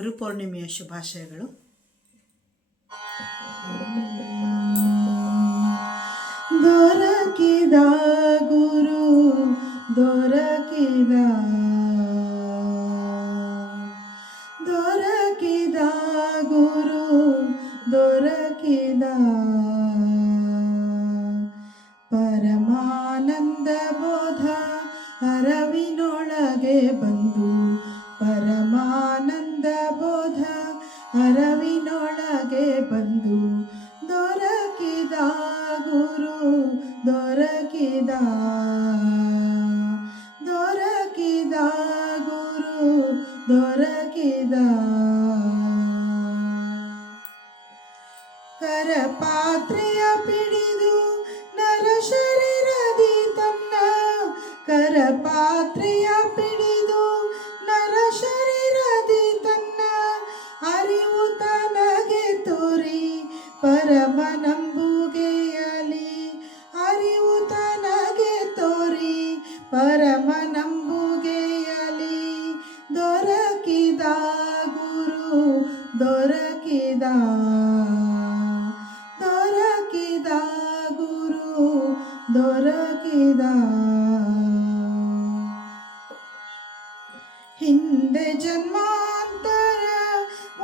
ಗುರುಪೌರ್ಣಿಮೆಯ ಶುಭಾಶಯಗಳು. ದೊರಕಿದ ಗುರು ದೊರಕಿದ ದೊರಕಿದ ಗುರು ದೊರಕಿದ ಪರಮಾನಂದ ಬೋಧ ಅರವಿನೊಳಗೆ ಬಂದು ಪರಮಾನಂದ ಬೋಧ ಅರವಿನೊಳಗೆ ಬಂದು ದೊರಕಿದ ಗುರು ದೊರಕಿದ ದೊರಕಿದ ಗುರು ದೊರಕಿದ ಕರಪಾತ್ರೆಯ ಪಿಡಿದು ನರ ಶರೀರದಿ ತನ್ನ ಕರಪಾತ್ರೆಯ ಪಿಡಿದು ನರ ಶರೀರದಿ ತನ್ನ ಅರಿವು ತನಗೆ ತೋರಿ ಪರಮ ನಂಬುಗೆಯಲಿ ಅರಿವು ತನಗೆ ತೋರಿ ಪರಮ ನಂಬುಗೆಯಲಿ ದೊರಕಿದ ಗುರು ದೊರಕಿದ ದೊರಕಿದ ಗುರು ದೊರಕಿದ ಹಿಂದೆ ಜನ್ಮಾಂತರ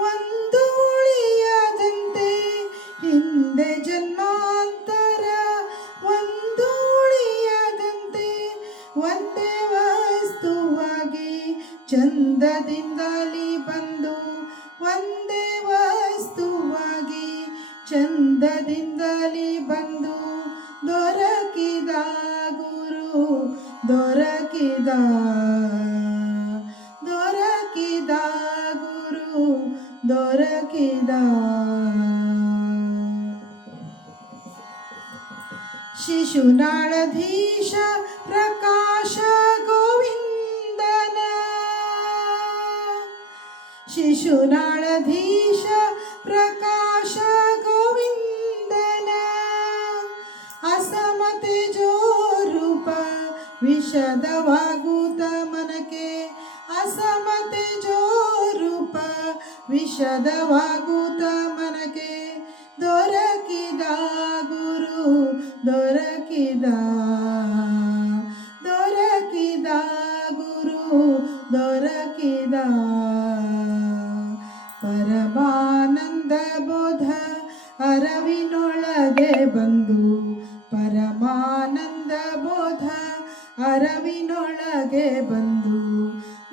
ಒಂದು ಉಳಿಯದಂತೆ ಹಿಂದೆ ಜನ್ಮಾಂತರ ಒಂದು ಉಳಿಯದಂತೆ ಒಂದೇ ವಸ್ತುವಾಗಿ ಚಂದದಿಂದಲಿ ಬಂದು ಒಂದೇ ವಸ್ತುವಾಗಿ ಚಂದದಿಂದಲಿ ಬಂದು ದೊರಕಿದ ಗುರು ದೊರಕಿದ ದೊರಕಿದ ಗುರು ದೊರಕಿದ ಶಿಶುನಾಳಧೀಶ ಪ್ರಕಾಶ ಗೋವಿಂದನ ಶಿಶುನಾಳಧೀಶ ಪ್ರಕಾಶ ಗೋವಿಂದನ ಅಸಮತೆ ಜೋರೂಪ ವಿಷದವಾಗುತ್ತ ಮನಕ್ಕೆ ಅಸಮತೆ ಜೋರೂಪ ವಿಷದವಾಗುತ್ತ ಮನಕ್ಕೆ ದೊರಕಿದ ಗುರು ದೊರಕಿದ ದೊರಕಿದ ಗುರು ದೊರಕಿದ ಪರಮಾನಂದ ಬೋಧ ಅರವಿನೊಳಗೆ ಬಂದು ಪರಮಾನಂದ ಬೋಧ ಅರವಿನೊಳಗೆ ಬಂದು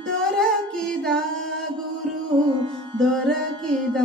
ದೊರಕಿದ ಗುರು ದೊರಕಿದ